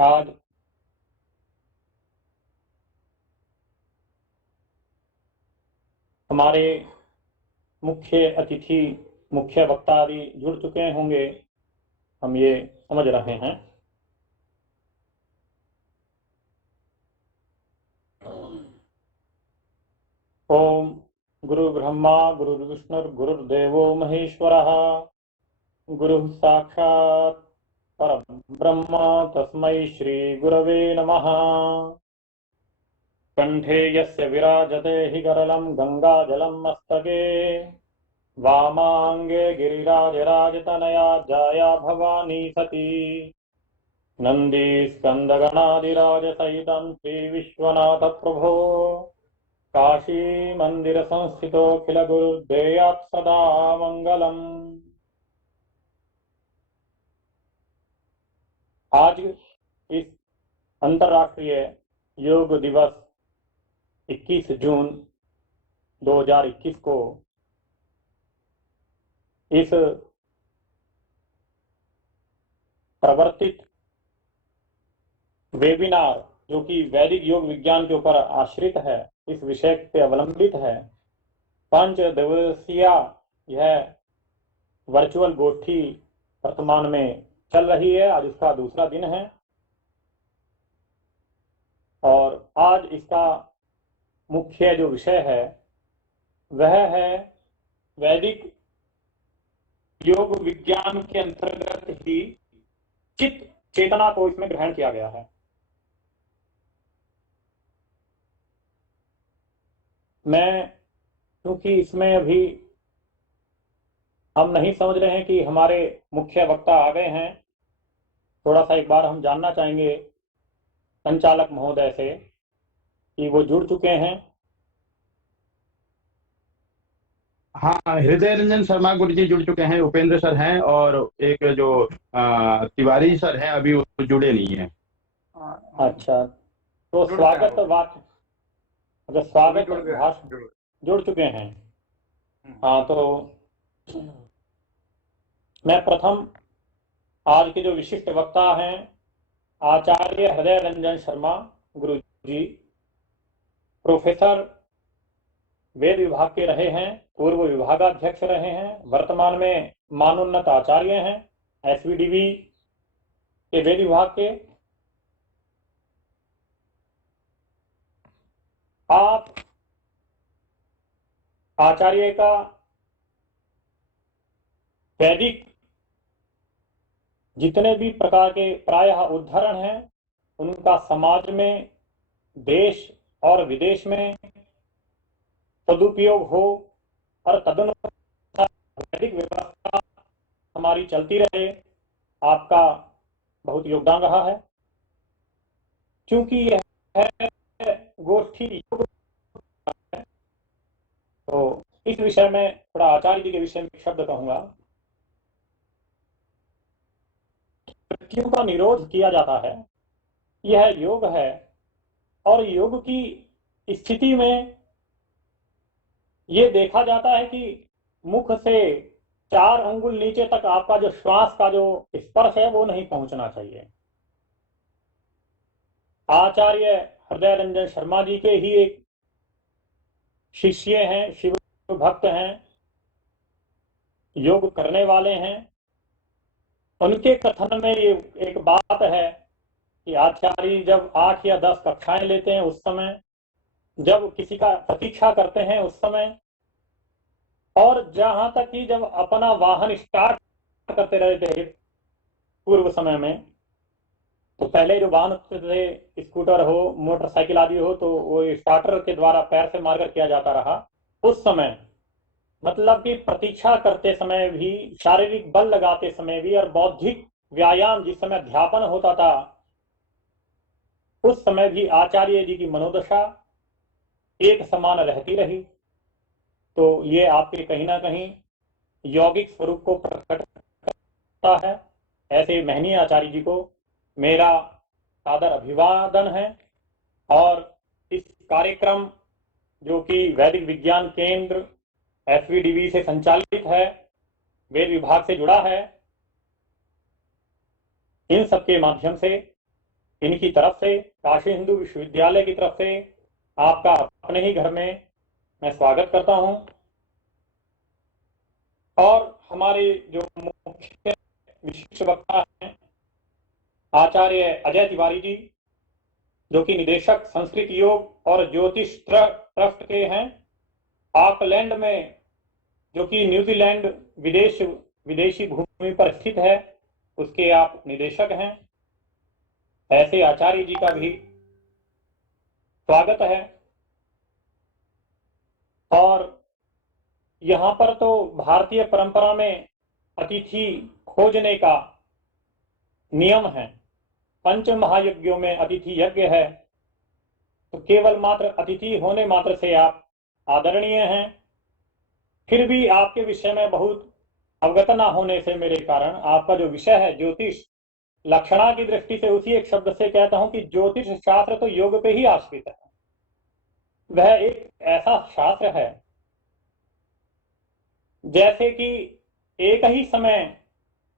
आज हमारे मुख्य अतिथि, मुख्य वक्ता आदि जुड़ चुके होंगे, हम ये समझ रहे हैं। ओम गुरु ब्रह्मा गुरु विष्णु गुरुर्देवो महेश्वरः, गुरु साक्षात् परब्रह्म तस्मै श्री गुरवे नमः। कंठे यस्य विराजते हि गरलं गंगाजलं मस्तके, वामांगे गिरिराजराजतनया जाया भवानी सती, नंदी स्कंदगणादिराज सहितं श्री विश्वनाथ प्रभो, काशी मंदिर संस्थितो किल गुरुर्देयात् सदा मंगलम। आज इस अंतर्राष्ट्रीय योग दिवस 21 जून 2021 को इस प्रवर्तित वेबिनार, जो कि वैदिक योग विज्ञान के ऊपर आश्रित है, इस विषय पे अवलंबित है, 5 दिवसीय यह वर्चुअल गोष्ठी वर्तमान में चल रही है। आज इसका दूसरा दिन है और आज इसका मुख्य जो विषय है वह है वैदिक योग विज्ञान के अंतर्गत ही चित्त चेतना को इसमें ग्रहण किया गया है। मैं क्योंकि इसमें अभी हम नहीं समझ रहे हैं कि हमारे मुख्य वक्ता आ गए हैं, थोड़ा सा एक बार हम जानना चाहेंगे संचालक महोदय से कि वो जुड़ चुके हैं। हाँ, हृदय रंजन शर्मा गुरु जी जुड़ चुके हैं, उपेंद्र सर हैं और एक जो तिवारी सर हैं अभी वो जुड़े नहीं हैं। अच्छा, तो स्वागत भाषण जुड़ चुके हैं। हाँ, तो मैं प्रथम आज के जो विशिष्ट वक्ता हैं आचार्य हृदय रंजन शर्मा गुरु जी, प्रोफेसर वेद विभाग के रहे हैं, पूर्व विभागाध्यक्ष रहे हैं, वर्तमान में मानोन्नत आचार्य हैं एसवीडीवी के वेद विभाग के। आप आचार्य का वैदिक जितने भी प्रकार के प्रायः उद्धरण हैं उनका समाज में, देश और विदेश में सदुपयोग हो और तदनुसार वैदिक व्यवस्था हमारी चलती रहे, आपका बहुत योगदान रहा है। क्योंकि यह है गोष्ठी, तो इस विषय में थोड़ा आचार्य जी के विषय में शब्द कहूंगा। मृत्यु का निरोध किया जाता है, यह योग है, और योग की स्थिति में यह देखा जाता है कि मुख से 4 अंगुल नीचे तक आपका जो श्वास का जो स्पर्श है वो नहीं पहुंचना चाहिए। आचार्य हृदय रंजन शर्मा जी के ही एक शिष्य हैं, शिव भक्त हैं, योग करने वाले हैं। उनके कथन में ये एक बात है कि आचार्य जब 8 या 10 कक्षाएं लेते हैं उस समय, जब किसी का प्रतीक्षा करते हैं उस समय, और जहां तक कि जब अपना वाहन स्टार्ट करते रहते थे पूर्व समय में, तो पहले जो वाहन थे स्कूटर हो, मोटरसाइकिल आदि हो, तो वो स्टार्टर के द्वारा पैर से मारकर किया जाता रहा। उस समय मतलब कि प्रतीक्षा करते समय भी, शारीरिक बल लगाते समय भी, और बौद्धिक व्यायाम जिस समय अध्यापन होता था उस समय भी आचार्य जी की मनोदशा एक समान रहती रही। तो ये आपके कहीं ना कहीं यौगिक स्वरूप को प्रकट करता है। ऐसे महनीय आचार्य जी को मेरा सादर अभिवादन है। और इस कार्यक्रम जो कि वैदिक विज्ञान केंद्र एसवीडीवी से संचालित है, वेद विभाग से जुड़ा है, इन सबके माध्यम से इनकी तरफ से, काशी हिंदू विश्वविद्यालय की तरफ से आपका अपने ही घर में मैं स्वागत करता हूं। और हमारे जो मुख्य विशिष्ट वक्ता हैं आचार्य अजय तिवारी जी, जो कि निदेशक संस्कृत योग और ज्योतिष ट्रस्ट के हैं, ऑकलैंड में, जो कि न्यूजीलैंड विदेशी भूमि पर स्थित है, उसके आप निदेशक हैं। ऐसे आचार्य जी का भी स्वागत है। और यहाँ पर तो भारतीय परंपरा में अतिथि खोजने का नियम है। पंच महायज्ञों में अतिथि यज्ञ है, तो केवल मात्र अतिथि होने मात्र से आप आदरणीय हैं। फिर भी आपके विषय में बहुत अवगत न होने से मेरे कारण आपका जो विषय है ज्योतिष लक्षणा की दृष्टि से, उसी एक शब्द से कहता हूं कि ज्योतिष शास्त्र तो योग पे ही आश्रित है। वह एक ऐसा शास्त्र है जैसे कि एक ही समय,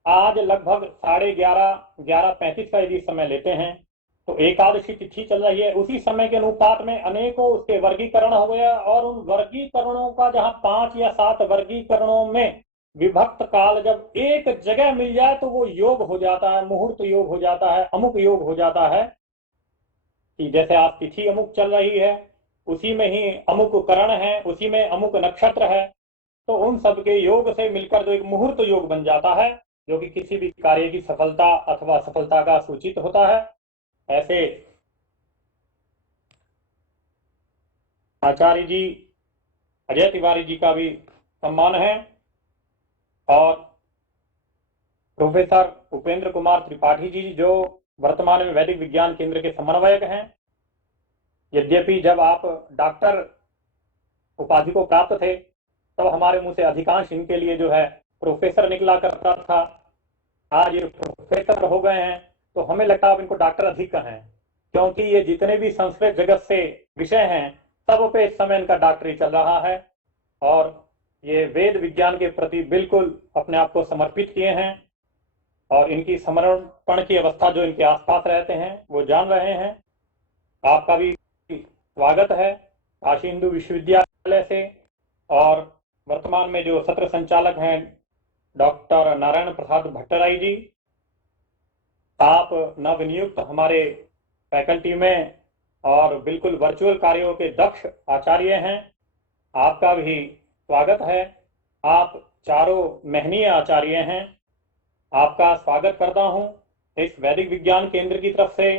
आज लगभग 11:30 का यदि समय लेते हैं तो एकादशी तिथि चल रही है, उसी समय के अनुपात में अनेकों उसके वर्गीकरण हो गया, और उन वर्गीकरणों का जहां 5 या 7 वर्गीकरणों में विभक्त काल जब एक जगह मिल जाए तो वो योग हो जाता है, मुहूर्त योग हो जाता है, अमुक योग हो जाता है। कि जैसे आज तिथि अमुक चल रही है, उसी में ही अमुक करण है, उसी में अमुक नक्षत्र है, तो उन सबके योग से मिलकर जो एक मुहूर्त योग बन जाता है, जो कि किसी भी कार्य की सफलता अथवा सफलता का सूचित होता है। ऐसे आचार्य जी अजय तिवारी जी का भी सम्मान है। और प्रोफेसर उपेंद्र कुमार त्रिपाठी जी, जो वर्तमान में वैदिक विज्ञान केंद्र के समन्वयक हैं। यद्यपि जब आप डॉक्टर उपाधि को प्राप्त थे तब हमारे मुंह से अधिकांश इनके लिए जो है प्रोफेसर निकला करता था। आज ये प्रोफेसर हो गए हैं तो हमें लगता है अब इनको डॉक्टर अधिक कहें, क्योंकि ये जितने भी संस्कृत जगत से विषय हैं सब पे इस समय इनका डॉक्टरी चल रहा है। और ये वेद विज्ञान के प्रति बिल्कुल अपने आप को समर्पित किए हैं, और इनकी समर्पण की अवस्था जो इनके आसपास रहते हैं वो जान रहे हैं। आपका भी स्वागत है काशी हिंदू विश्वविद्यालय से। और वर्तमान में जो सत्र संचालक हैं डॉक्टर नारायण प्रसाद भट्टराई जी, आप नवनियुक्त हमारे फैकल्टी में और बिल्कुल वर्चुअल कार्यों के दक्ष आचार्य हैं, आपका भी स्वागत है। आप चारों महनीय आचार्य हैं, आपका स्वागत करता हूं इस वैदिक विज्ञान केंद्र की तरफ से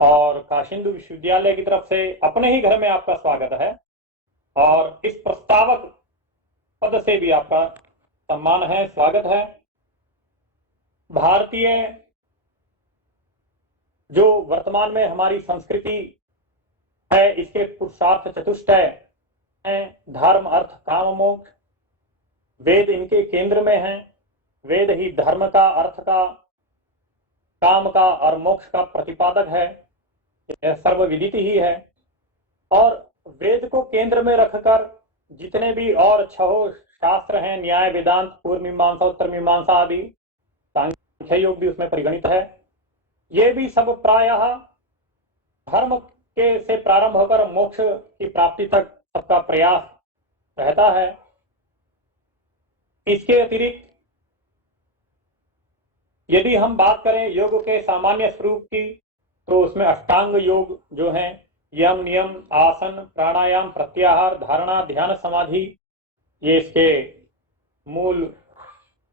और काशी हिंदू विश्वविद्यालय की तरफ से। अपने ही घर में आपका स्वागत है, और इस प्रस्तावक पद से भी आपका सम्मान है, स्वागत है। भारतीय जो वर्तमान में हमारी संस्कृति है, इसके पुरुषार्थ चतुष्टय हैं, धर्म अर्थ काम मोक्ष। वेद इनके केंद्र में हैं। वेद ही धर्म का, अर्थ का, काम का और मोक्ष का प्रतिपादक है, यह सर्वविदित ही है। और वेद को केंद्र में रखकर जितने भी और 6 शास्त्र हैं, न्याय, वेदांत, पूर्व मीमांसा, उत्तर मीमांसा आदि, सांख्य योग भी उसमें परिगणित है, ये भी सब प्रायः धर्म के से प्रारंभ होकर मोक्ष की प्राप्ति तक सबका प्रयास रहता है। इसके अतिरिक्त यदि हम बात करें योग के सामान्य स्वरूप की, तो उसमें अष्टांग योग जो हैं, यम, नियम, आसन, प्राणायाम, प्रत्याहार, धारणा, ध्यान, समाधि, ये इसके मूल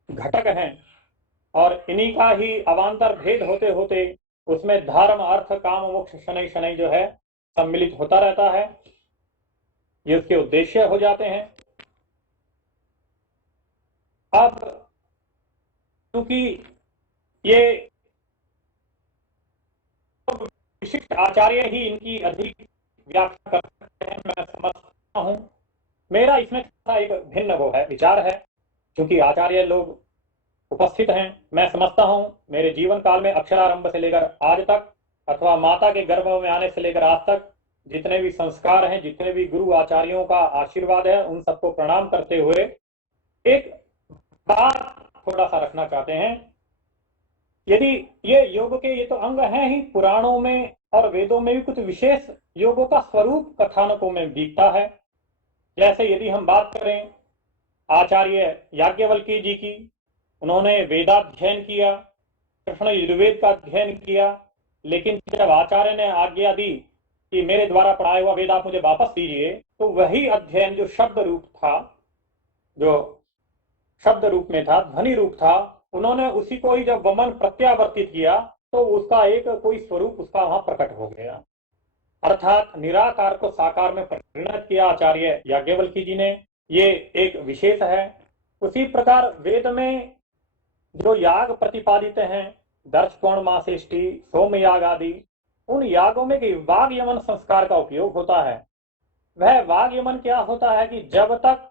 घटक हैं। और इन्हीं का ही अवान्तर भेद होते होते उसमें धर्म अर्थ काम मोक्ष शनै शनै जो है सम्मिलित होता रहता है, ये उसके उद्देश्य हो जाते हैं। अब क्योंकि ये विशिष्ट आचार्य ही इनकी अधिक व्याख्या कर सकते हैं, मैं समझता हूं। मेरा इसमें एक भिन्न वो है, विचार है, क्योंकि आचार्य लोग उपस्थित हैं। मैं समझता हूं मेरे जीवन काल में अक्षरारंभ से लेकर आज तक, अथवा माता के गर्भ में आने से लेकर आज तक जितने भी संस्कार हैं, जितने भी गुरु आचार्यों का आशीर्वाद है, उन सबको प्रणाम करते हुए एक बात थोड़ा सा रखना चाहते हैं यदि ये योग के ये तो अंग हैं ही, पुराणों में और वेदों में भी कुछ विशेष योगों का स्वरूप कथानकों में दिखता है। जैसे यदि हम बात करें आचार्य याज्ञवल्क्य जी की, उन्होंने वेदाध्ययन किया, कृष्ण यजुर्वेद का अध्ययन किया, लेकिन जब आचार्य ने आज्ञा दी कि मेरे द्वारा पढ़ाया हुआ वेद आप मुझे वापस दीजिए, तो वही अध्ययन जो शब्द रूप था, जो शब्द रूप में था, ध्वनि रूप था, उन्होंने उसी को ही जब वमन प्रत्यावर्तित किया तो उसका एक कोई स्वरूप उसका वहां प्रकट हो गया, अर्थात निराकार को साकार में परिणत किया आचार्य याज्ञवल्क्य जी ने। ये एक विशेष है। उसी प्रकार वेद में जो याग प्रतिपादित हैं, दर्श पौर्णमासेष्टि, सोम याग आदि, उन यागों में वाग यमन संस्कार का उपयोग होता है। वह वाग यमन क्या होता है कि जब तक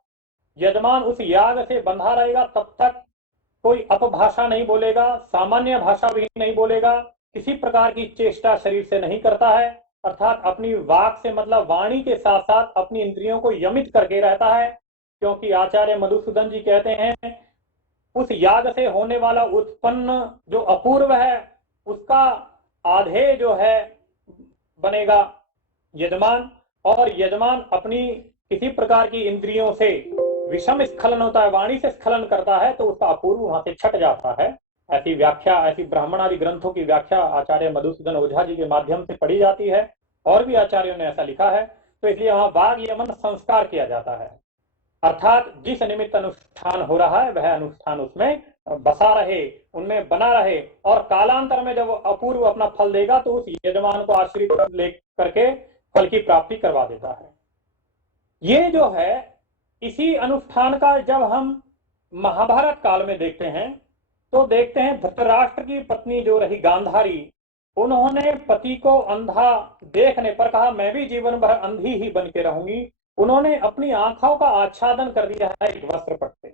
यजमान उस याग से बंधा रहेगा तब तक कोई अपभाषा नहीं बोलेगा, सामान्य भाषा भी नहीं बोलेगा, किसी प्रकार की चेष्टा शरीर से नहीं करता है, अर्थात अपनी वाक से मतलब वाणी के साथ साथ अपनी इंद्रियों को यमित करके रहता है। क्योंकि आचार्य मधुसूदन जी कहते हैं उस याग से होने वाला उत्पन्न जो अपूर्व है उसका आधे जो है बनेगा यजमान, और यजमान अपनी किसी प्रकार की इंद्रियों से विषम स्खलन होता है, वाणी से स्खलन करता है, तो उसका अपूर्व वहां से छट जाता है। ऐसी व्याख्या, ऐसी ब्राह्मण आदि ग्रंथों की व्याख्या आचार्य मधुसूदन ओझा जी के माध्यम से पढ़ी जाती है, और भी आचार्यों ने ऐसा लिखा है। तो इसलिए वहां वाग यमन संस्कार किया जाता है, अर्थात जिस निमित्त अनुष्ठान हो रहा है वह अनुष्ठान उसमें बसा रहे, उनमें बना रहे, और कालांतर में जब अपूर्व अपना फल देगा तो उस यजमान को आश्रित ले करके फल की प्राप्ति करवा देता है। ये जो है इसी अनुष्ठान का जब हम महाभारत काल में देखते हैं तो देखते हैं धृतराष्ट्र की पत्नी जो रही गांधारी, उन्होंने पति को अंधा देखने पर कहा मैं भी जीवन भर अंधी ही बन के रहूंगी। उन्होंने अपनी आंखों का आच्छादन कर दिया है एक वस्त्रपट से,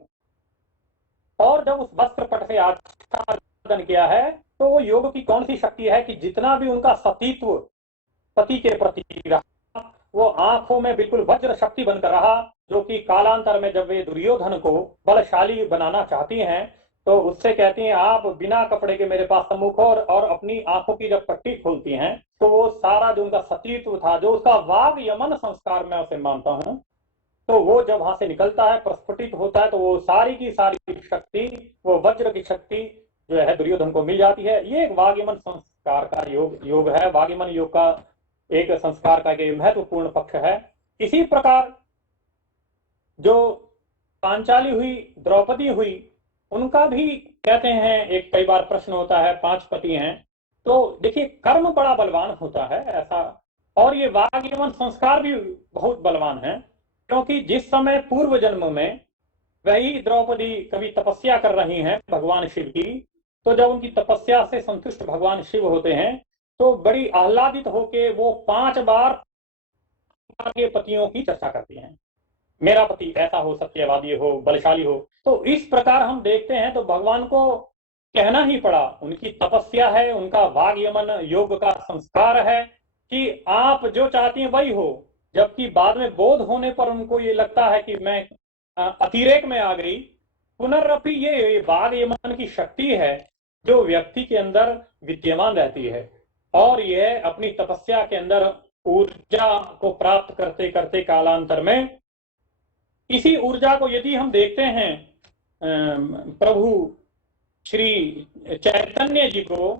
और जब उस वस्त्रपट से आच्छादन किया है तो वो योग की कौन सी शक्ति है कि जितना भी उनका सतीत्व पति के प्रति रहा वो आंखों में बिल्कुल वज्र शक्ति बनकर रहा, जो कि कालांतर में जब वे दुर्योधन को बलशाली बनाना चाहती हैं तो उससे कहती हैं आप बिना कपड़े के मेरे पास सम्मुख हो, और अपनी आंखों की जब पट्टी खोलती हैं तो वो सारा जो उनका सतीत्व था, जो उसका वाग यमन संस्कार मैं उसे मानता हूं, तो वो जब वहां से निकलता है, प्रस्फुटित होता है, तो वो सारी की सारी शक्ति, वो वज्र की शक्ति जो है दुर्योधन को मिल जाती है। ये एक वाग यमन संस्कार का योग है। वाग यमन योग का एक संस्कार का एक महत्वपूर्ण पक्ष है। इसी प्रकार जो पांचाली हुई, द्रौपदी हुई, उनका भी कहते हैं एक कई बार प्रश्न होता है, 5 पति हैं, तो देखिए कर्म बड़ा बलवान होता है ऐसा, और ये वाग यमन संस्कार भी बहुत बलवान है, क्योंकि जिस समय पूर्व जन्म में वही द्रौपदी कभी तपस्या कर रही हैं भगवान शिव की, तो जब उनकी तपस्या से संतुष्ट भगवान शिव होते हैं तो बड़ी आह्लादित होके वो 5 बार के पतियों की चर्चा करती हैं, मेरा पति ऐसा हो, सत्यवादी हो, बलशाली हो। तो इस प्रकार हम देखते हैं तो भगवान को कहना ही पड़ा, उनकी तपस्या है, उनका वाग यमन योग का संस्कार है कि आप जो चाहती हैं वही हो, जबकि बाद में बोध होने पर उनको ये लगता है कि मैं अतिरेक में आ गई। पुनरअपि ये वाग यमन की शक्ति है जो व्यक्ति के अंदर विद्यमान रहती है, और यह अपनी तपस्या के अंदर ऊर्जा को प्राप्त करते करते कालांतर में इसी ऊर्जा को यदि हम देखते हैं प्रभु श्री चैतन्य जी को,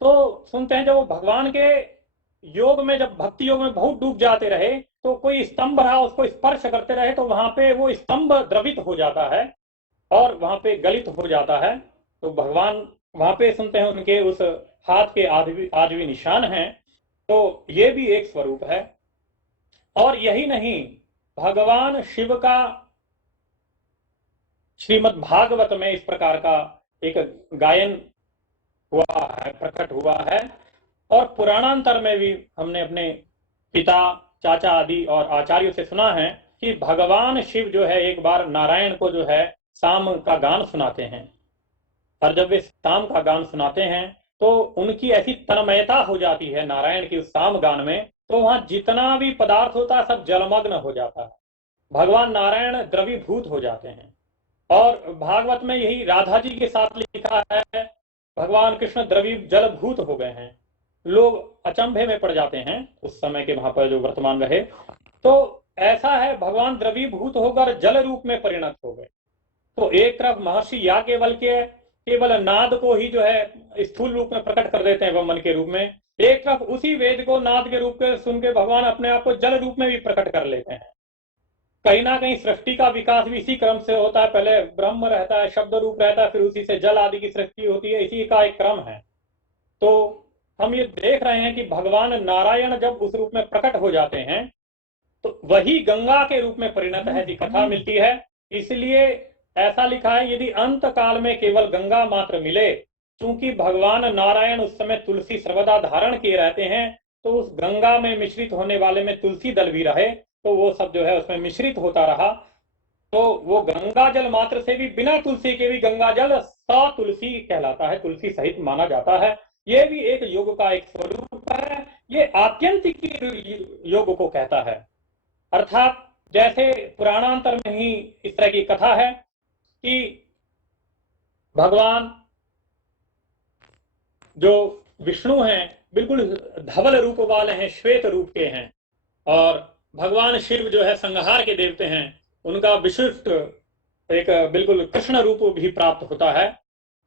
तो सुनते हैं जब वो भगवान के योग में, जब भक्ति योग में बहुत डूब जाते रहे, तो कोई स्तंभ रहा उसको स्पर्श करते रहे तो वहां पे वो स्तंभ द्रवित हो जाता है और वहां पे गलित हो जाता है। तो भगवान वहां पे सुनते हैं उनके उस हाथ के आज भी निशान हैं। तो ये भी एक स्वरूप है। और यही नहीं, भगवान शिव का श्रीमद् भागवत में इस प्रकार का एक गायन हुआ है, प्रकट हुआ है, और पुराणांतर में भी हमने अपने पिता, चाचा आदि और आचार्यों से सुना है कि भगवान शिव जो है एक बार नारायण को जो है शाम का गान सुनाते हैं, और जब वे शाम का गान सुनाते हैं तो उनकी ऐसी तन्मयता हो जाती है नारायण की उस शाम गान में, तो वहां जितना भी पदार्थ होता है सब जलमग्न हो जाता है, भगवान नारायण द्रवीभूत हो जाते हैं। और भागवत में यही राधा जी के साथ लिखा है भगवान कृष्ण द्रवीभ जलभूत हो गए हैं। लोग अचंभे में पड़ जाते हैं उस समय के वहां पर जो वर्तमान रहे। तो ऐसा है, भगवान द्रवीभूत होकर जल रूप में परिणत हो गए। तो एक तरफ महर्षि याज्ञवल्क्य केवल नाद को ही जो है स्थूल रूप में प्रकट कर देते हैं वह मन के रूप में, एक तरफ उसी वेद को नाद के रूप में सुन के भगवान अपने आप को जल रूप में भी प्रकट कर लेते हैं। कहीं ना कहीं सृष्टि का विकास भी इसी क्रम से होता है, पहले ब्रह्म रहता है, शब्द रूप रहता है, फिर उसी से जल आदि की सृष्टि होती है, इसी का एक क्रम है। तो हम ये देख रहे हैं कि भगवान नारायण जब उस रूप में प्रकट हो जाते हैं तो वही गंगा के रूप में परिणत है, ऐसी कथा मिलती है। इसलिए ऐसा लिखा है, यदि अंत काल में केवल गंगा मात्र मिले, क्योंकि भगवान नारायण उस समय तुलसी सर्वदा धारण किए रहते हैं, तो उस गंगा में मिश्रित होने वाले में तुलसी दल भी रहे, तो वो सब जो है उसमें मिश्रित होता रहा। तो वो गंगा जल मात्र से भी, बिना तुलसी के भी गंगा जल तुलसी कहलाता है, तुलसी सहित माना जाता है। ये भी एक योग का एक स्वरूप है, ये आत्यंतिक योग को कहता है। अर्थात जैसे पुराणांतर में ही इस तरह की कथा है कि भगवान जो विष्णु हैं बिल्कुल धवल रूप वाले हैं, श्वेत रूप के हैं, और भगवान शिव जो है संहार के देवते हैं, उनका विशिष्ट एक बिल्कुल कृष्ण रूप भी प्राप्त होता है।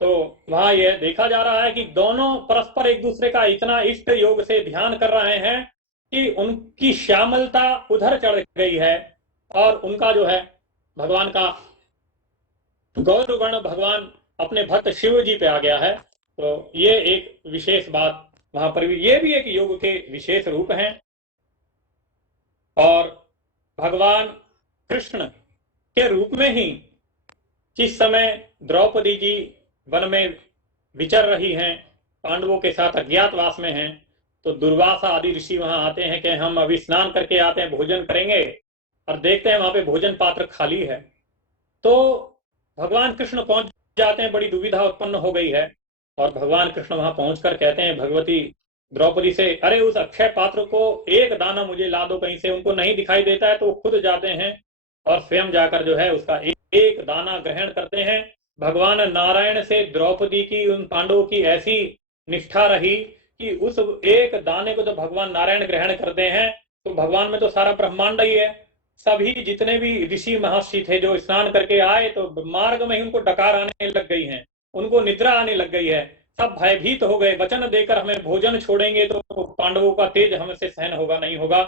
तो वहां यह देखा जा रहा है कि दोनों परस्पर एक दूसरे का इतना इष्ट योग से ध्यान कर रहे हैं कि उनकी श्यामलता उधर चढ़ गई है, और उनका जो है भगवान का गौरवर्ण भगवान अपने भक्त शिव जी पे आ गया है। तो ये एक विशेष बात वहां पर भी, ये भी एक योग के विशेष रूप हैं। और भगवान कृष्ण के रूप में ही जिस समय द्रौपदी जी वन में विचर रही हैं, पांडवों के साथ अज्ञातवास में हैं, तो दुर्वासा आदि ऋषि वहां आते हैं कि हम अभी स्नान करके आते हैं, भोजन करेंगे, और देखते हैं वहां पे भोजन पात्र खाली है। तो भगवान कृष्ण पहुंच जाते हैं, बड़ी दुविधा उत्पन्न हो गई है, और भगवान कृष्ण वहां पहुंचकर कहते हैं भगवती द्रौपदी से, अरे उस अक्षय पात्र को एक दाना मुझे ला दो कहीं से। उनको नहीं दिखाई देता है तो वो खुद जाते हैं और स्वयं जाकर जो है उसका एक दाना ग्रहण करते हैं। भगवान नारायण से द्रौपदी की, उन पांडवों की ऐसी निष्ठा रही कि उस एक दाने को जब भगवान नारायण ग्रहण करते हैं तो भगवान में तो सारा ब्रह्मांड ही है। सभी जितने भी ऋषि महर्षि थे जो स्नान करके आए, तो मार्ग में ही उनको डकार आने लग गई है, उनको निद्रा आने लग गई है, सब भयभीत हो गए, वचन देकर हमें भोजन छोड़ेंगे तो पांडवों का तेज हमसे सहन होगा नहीं होगा।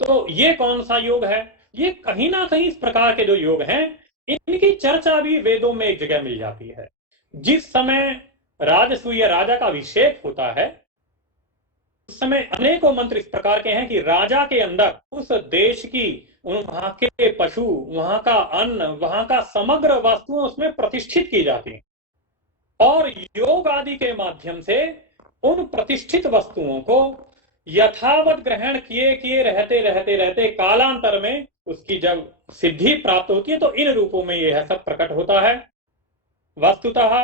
तो ये कौन सा योग है? ये कहीं ना कहीं इस प्रकार के जो योग हैं, इनकी चर्चा भी वेदों में एक जगह मिल जाती है। जिस समय राजसूय राजा का अभिषेक होता है, उस समय अनेकों मंत्र इस प्रकार के हैं कि राजा के अंदर उस देश की, वहां के पशु, वहां का अन्न, वहां का समग्र वस्तुएं उसमें प्रतिष्ठित की जाती हैं, और योग आदि के माध्यम से उन प्रतिष्ठित वस्तुओं को यथावत ग्रहण किए किए रहते रहते रहते कालांतर में उसकी जब सिद्धि प्राप्त होती है, तो इन रूपों में यह सब प्रकट होता है। वस्तुतः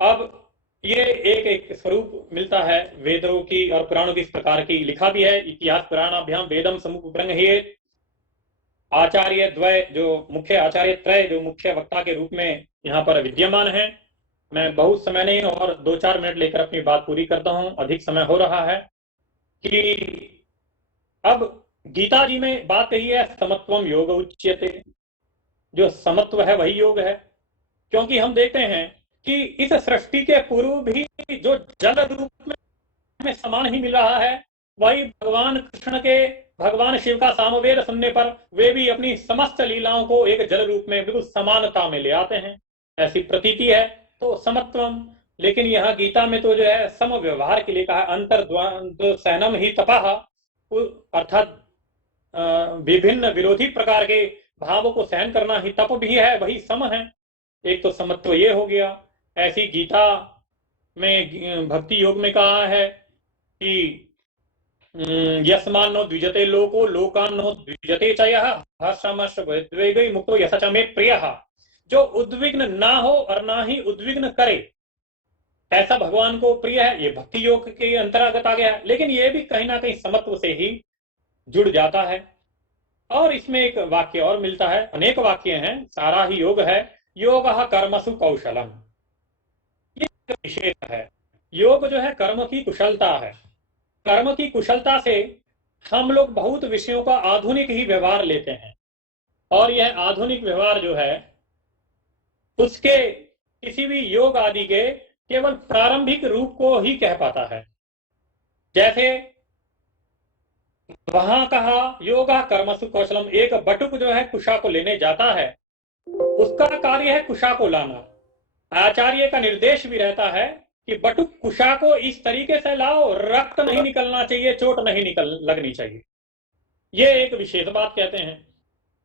अब ये एक एक स्वरूप मिलता है वेदों की और पुराणों की, इस प्रकार की लिखा भी है, इतिहास पुराणाभ्याम वेदम समुपब्रंहेत। आचार्य द्वय जो मुख्य आचार्य त्रय जो मुख्य वक्ता के रूप में यहाँ पर विद्यमान है। मैं बहुत समय नहीं और 2-4 मिनट लेकर अपनी बात पूरी करता हूं, अधिक समय हो रहा है। कि अब गीता जी में बात कही है, समत्वम योग उच्यते, जो समत्व है वही योग है। क्योंकि हम देखते हैं कि इस सृष्टि के पूर्व भी जो जल रूप में समान ही मिल रहा है, वही भगवान कृष्ण के, भगवान शिव का सामवेद सुनने पर वे भी अपनी समस्त लीलाओं को एक जल रूप में बिल्कुल समानता में ले आते हैं, ऐसी प्रतीति है। तो समत्वम, लेकिन यह गीता में तो जो है सम व्यवहार के लिए कहा, अंतर्द्वंद्व सहनम ही तपः, अर्थात विभिन्न विरोधी प्रकार के भावों को सहन करना ही तप भी है, वही सम है। एक तो समत्व ये हो गया। ऐसी गीता में भक्ति योग में कहा है कि यस्मान नो द्विजते लोको लोकान नो द्विजते च यः हर्षमर्ष द्वेगै मुक्तो यस च मे प्रियः। जो उद्विग्न ना हो और ना ही उद्विग्न करे, ऐसा भगवान को प्रिय है। ये भक्ति योग के अंतर्गत आ गया है, लेकिन ये भी कहीं ना कहीं समत्व से ही जुड़ जाता है। और इसमें एक वाक्य और मिलता है, अनेक वाक्य हैं, सारा ही योग है। योग कर्मसु कौशलम, ये विशेष है। योग जो है कर्म की कुशलता है। कर्म की कुशलता से हम लोग बहुत विषयों का आधुनिक ही व्यवहार लेते हैं, और यह आधुनिक व्यवहार जो है उसके किसी भी योग आदि के केवल प्रारंभिक रूप को ही कह पाता है। जैसे वहां कहा योगा कर्मसु कौशलम, एक बटुक जो है कुशा को लेने जाता है, उसका कार्य है कुशा को लाना। आचार्य का निर्देश भी रहता है कि बटुक कुशा को इस तरीके से लाओ, रक्त नहीं निकलना चाहिए, चोट नहीं लगनी चाहिए। ये एक विशेष बात कहते हैं।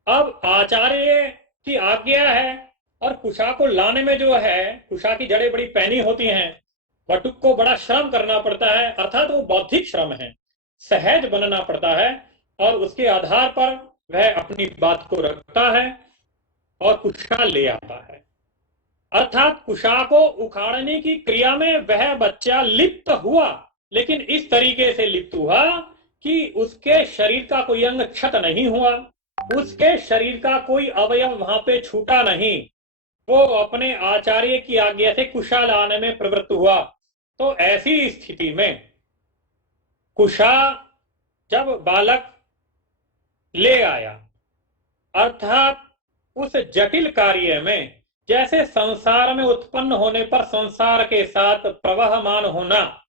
अब आचार्य की आज्ञा है, और कुशा को लाने में जो है, कुशा की जड़ें बड़ी पैनी होती हैं, बटुक को बड़ा श्रम करना पड़ता है, अर्थात वो बौद्धिक श्रम है, सहज बनना पड़ता है, और उसके आधार पर वह अपनी बात को रखता है और कुशा ले आता है। अर्थात कुशा को उखाड़ने की क्रिया में वह बच्चा लिप्त हुआ, लेकिन इस तरीके से लिप्त हुआ कि उसके शरीर का कोई अंग क्षत नहीं हुआ, उसके शरीर का कोई अवयव वहां पे छूटा नहीं, वो अपने आचार्य की आज्ञा से कुशा लाने में प्रवृत्त हुआ। तो ऐसी स्थिति में कुशा जब बालक ले आया, अर्थात उस जटिल कार्य में, जैसे संसार में उत्पन्न होने पर संसार के साथ प्रवहमान होना,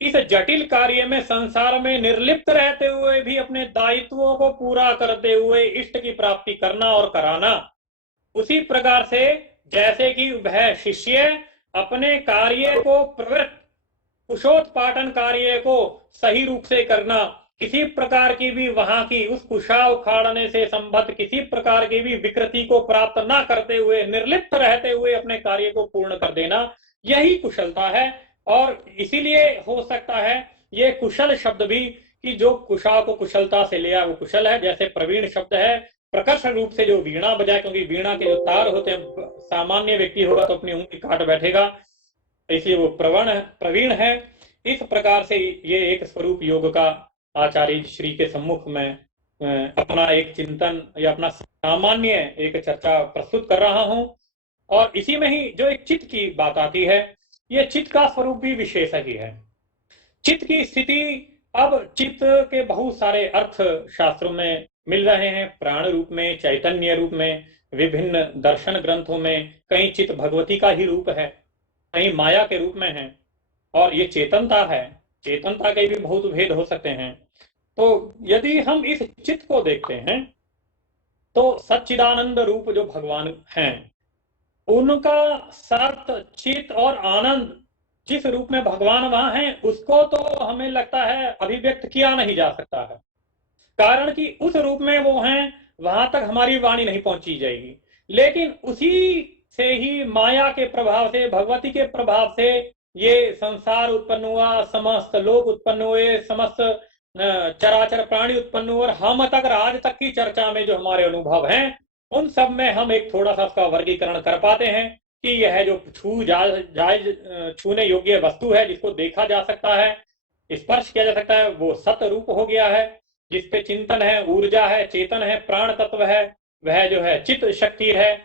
इस जटिल कार्य में संसार में निर्लिप्त रहते हुए भी अपने दायित्वों को पूरा करते हुए इष्ट की प्राप्ति करना और कराना, उसी प्रकार से जैसे कि वह शिष्य अपने कार्य को प्रवृत्त कुशोत्पाटन कार्य को सही रूप से करना, किसी प्रकार की भी वहां की उस कुशा उखाड़ने से संबद्ध किसी प्रकार की भी विकृति को प्राप्त ना करते हुए निर्लिप्त रहते हुए अपने कार्य को पूर्ण कर देना, यही कुशलता है। और इसीलिए हो सकता है ये कुशल शब्द भी, कि जो कुशा को कुशलता से लिया वो कुशल है। जैसे प्रवीण शब्द है, प्रकर्ष रूप से जो वीणा बजाए, क्योंकि वीणा के जो तार होते हैं, सामान्य व्यक्ति होगा तो अपनी उंगली काट बैठेगा, इसलिए वो प्रवीण है। इस प्रकार से ये एक स्वरूप योग का आचार्य श्री के सम्मुख में अपना एक चिंतन या अपना सामान्य एक चर्चा प्रस्तुत कर रहा हूं। और इसी में ही जो एक चित्त की बात आती है, ये चित्त का स्वरूप भी विशेष ही है। चित्त की स्थिति, अब चित्त के बहुत सारे अर्थ शास्त्रों में मिल रहे हैं, प्राण रूप में, चैतन्य रूप में, विभिन्न दर्शन ग्रंथों में कहीं चित्त भगवती का ही रूप है, कहीं माया के रूप में है, और ये चेतनता है, चेतनता के भी बहुत भेद हो सकते हैं। तो यदि हम इस चित्त को देखते हैं तो सच्चिदानंद रूप जो भगवान हैं, उनका सत चित और आनंद जिस रूप में भगवान वहां हैं, उसको तो हमें लगता है अभिव्यक्त किया नहीं जा सकता है, कारण कि उस रूप में वो हैं, वहां तक हमारी वाणी नहीं पहुंची जाएगी। लेकिन उसी से ही माया के प्रभाव से, भगवती के प्रभाव से ये संसार उत्पन्न हुआ, समस्त लोग उत्पन्न हुए, समस्त चराचर प्राणी उत्पन्न हुए, और हम तक आज तक की चर्चा में जो हमारे अनुभव हैं, उन सब में हम एक थोड़ा सा उसका वर्गीकरण कर पाते हैं कि यह जो छूने योग्य वस्तु है, जिसको देखा जा सकता है, स्पर्श किया जा सकता है, वो सत रूप हो गया है, जिसपे चिंतन है, ऊर्जा है, चेतन है, प्राण तत्व है, वह जो है चित्त शक्ति है,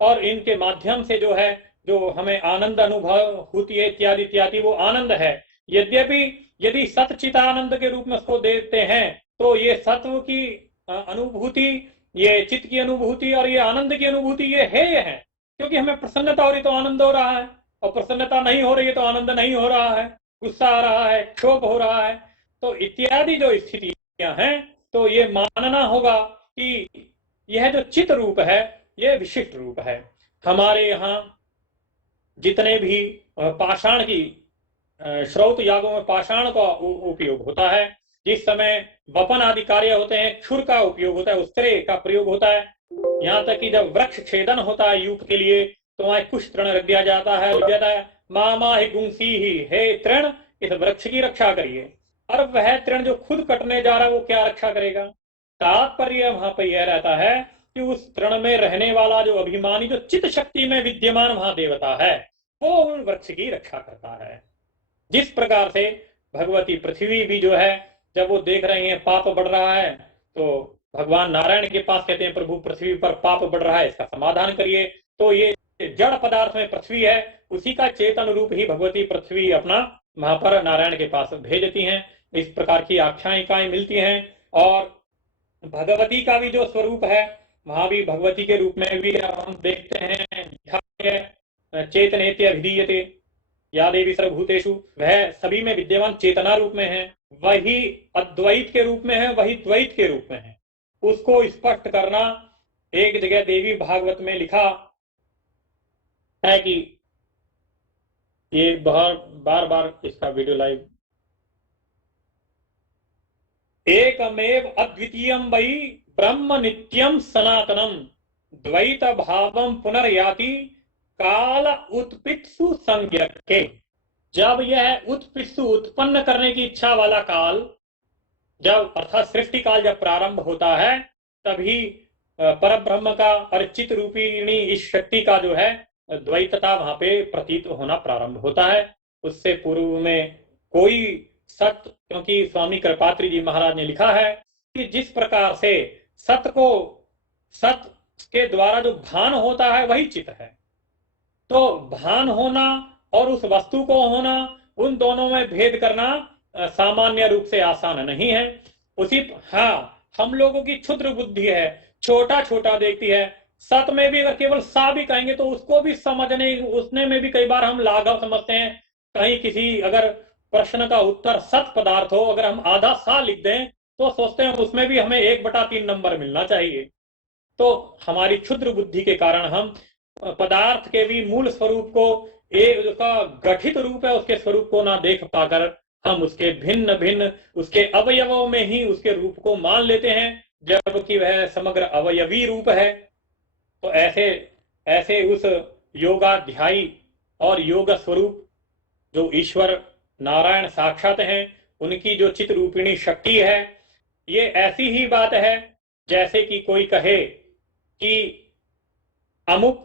और इनके माध्यम से जो है जो हमें आनंद अनुभव होती है इत्यादि इत्यादि, वो आनंद है। यद्यपि यदि सतचित आनंद के रूप में उसको देखते हैं तो ये सत्व की अनुभूति, ये चित्त की अनुभूति और ये आनंद की अनुभूति ये है, क्योंकि हमें प्रसन्नता हो रही तो आनंद हो रहा है, और प्रसन्नता नहीं हो रही है तो आनंद नहीं हो रहा है, गुस्सा आ रहा है, क्षोभ हो रहा है, तो इत्यादि जो स्थितियां हैं, तो ये मानना होगा कि यह जो चित्त रूप है ये विशिष्ट रूप है। हमारे यहाँ जितने भी पाषाण की श्रौत यागों में पाषाण का उपयोग होता है, जिस समय वपन आदि कार्य होते हैं, क्षुर का उपयोग होता है, उस्त्रे का प्रयोग होता है, यहाँ तक कि जब वृक्ष छेदन होता है यूप के लिए, तो वहां कुछ तृण रख दिया जाता है, मामा ही गुंसी ही, हे तृण इस वृक्ष की रक्षा करिए। और वह तृण जो खुद कटने जा रहा है वो क्या रक्षा करेगा? तात्पर्य वहां पर यह रहता है कि उस तृण में रहने वाला जो अभिमानी, जो चित्त शक्ति में विद्यमान वहां देवता है, वो उन वृक्ष की रक्षा करता है। जिस प्रकार से भगवती पृथ्वी भी जो है, जब वो देख रही है पाप बढ़ रहा है, तो भगवान नारायण के पास कहते हैं प्रभु पृथ्वी पर पाप बढ़ रहा है, इसका समाधान करिए। तो ये जड़ पदार्थ में पृथ्वी है, उसी का चेतन रूप ही भगवती पृथ्वी अपना वहां पर नारायण के पास भेजती हैं। इस प्रकार की आख्यायिकाएं मिलती हैं। और भगवती का भी जो स्वरूप है, वहां भी भगवती के रूप में भी हम देखते हैं, चेतनेत्य अभिधीयते या देवी सर्वभूतेषु, वह सभी में विद्यमान चेतना रूप में है, वही अद्वैत के रूप में है, वही द्वैत के रूप में है। उसको स्पष्ट करना एक जगह देवी भागवत में लिखा है कि ये बार बार इसका वीडियो लाइव, एकमेव अद्वितीयम वै ब्रह्म नित्यम सनातनम द्वैत भावम पुनर्याति काल उत्पित्सु संज्ञके। जब यह उत्पित्सु उत्पन्न करने की इच्छा वाला काल, जब अर्थात सृष्टि काल जब प्रारंभ होता है, तभी परब्रह्म का और चित रूपिणी इस शक्ति का जो है द्वैतता वहां पे प्रतीत होना प्रारंभ होता है। उससे पूर्व में कोई सत्य, क्योंकि स्वामी कृपात्री जी महाराज ने लिखा है कि जिस प्रकार से सत्य के द्वारा जो भान होता है वही चित है, तो भान होना और उस वस्तु को होना, उन दोनों में भेद करना सामान्य रूप से आसान नहीं है। हम लोगों की क्षुद्र बुद्धि है, छोटा छोटा देखती है। सत में भी अगर केवल सा भी कहेंगे तो उसको भी समझने, उसने में भी कई बार हम लाघव समझते हैं। कहीं किसी अगर प्रश्न का उत्तर सत पदार्थ हो, अगर हम आधा सा लिख दें तो सोचते हैं उसमें भी हमें 1/3 नंबर मिलना चाहिए। तो हमारी क्षुद्र बुद्धि के कारण हम पदार्थ के भी मूल स्वरूप को, एक उसका गठित रूप है उसके स्वरूप को ना देख पाकर हम उसके भिन्न भिन्न उसके अवयवों में ही उसके रूप को मान लेते हैं, जबकि वह समग्र अवयवी रूप है। तो ऐसे उस योगाध्यायी और योग स्वरूप जो ईश्वर नारायण साक्षात हैं, उनकी जो चित रूपिणी शक्ति है, ये ऐसी ही बात है जैसे कि कोई कहे कि अमुक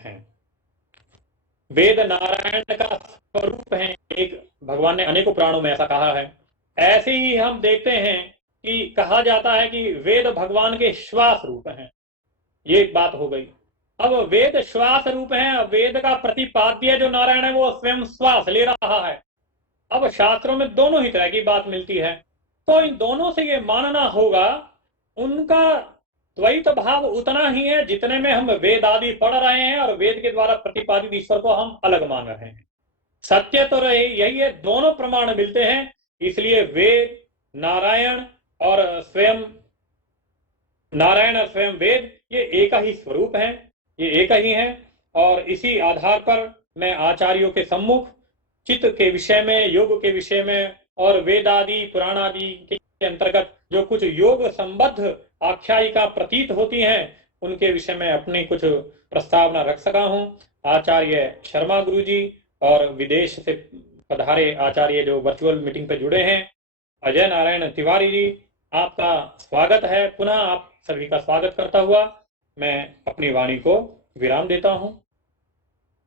है, वेद नारायण का स्वरूप है। एक भगवान ने अनेकों पुराणों में ऐसा कहा है। ऐसे ही हम देखते हैं कि कहा जाता है कि वेद भगवान के श्वास रूप हैं। ये एक बात हो गई। अब वेद श्वास रूप है, वेद का प्रतिपाद्य जो नारायण है वो स्वयं श्वास ले रहा है। अब शास्त्रों में दोनों ही तरह की बात मिलती है, तो इन दोनों से ये मानना होगा उनका द्वैत भाव उतना ही है जितने में हम वेद आदि पढ़ रहे हैं और वेद के द्वारा प्रतिपादित ईश्वर को हम अलग मान रहे हैं। सत्य तो रहे यही है, दोनों प्रमाण मिलते हैं। इसलिए वेद नारायण और स्वयं नारायण और स्वयं वेद ये एक ही स्वरूप है, ये एक ही है। और इसी आधार पर मैं आचार्यों के सम्मुख चित्त के विषय में, योग के विषय में और वेद आदि पुराण आदि के अंतर्गत जो कुछ योग संबद्ध आख्यायिका प्रतीत होती हैं, उनके विषय में अपनी कुछ प्रस्तावना रख सका हूं। आचार्य शर्मा गुरु जी और विदेश से पधारे आचार्य जो वर्चुअल मीटिंग पे जुड़े हैं, अजय नारायण तिवारी जी, आपका स्वागत है। पुनः आप सभी का स्वागत करता हुआ मैं अपनी वाणी को विराम देता हूं।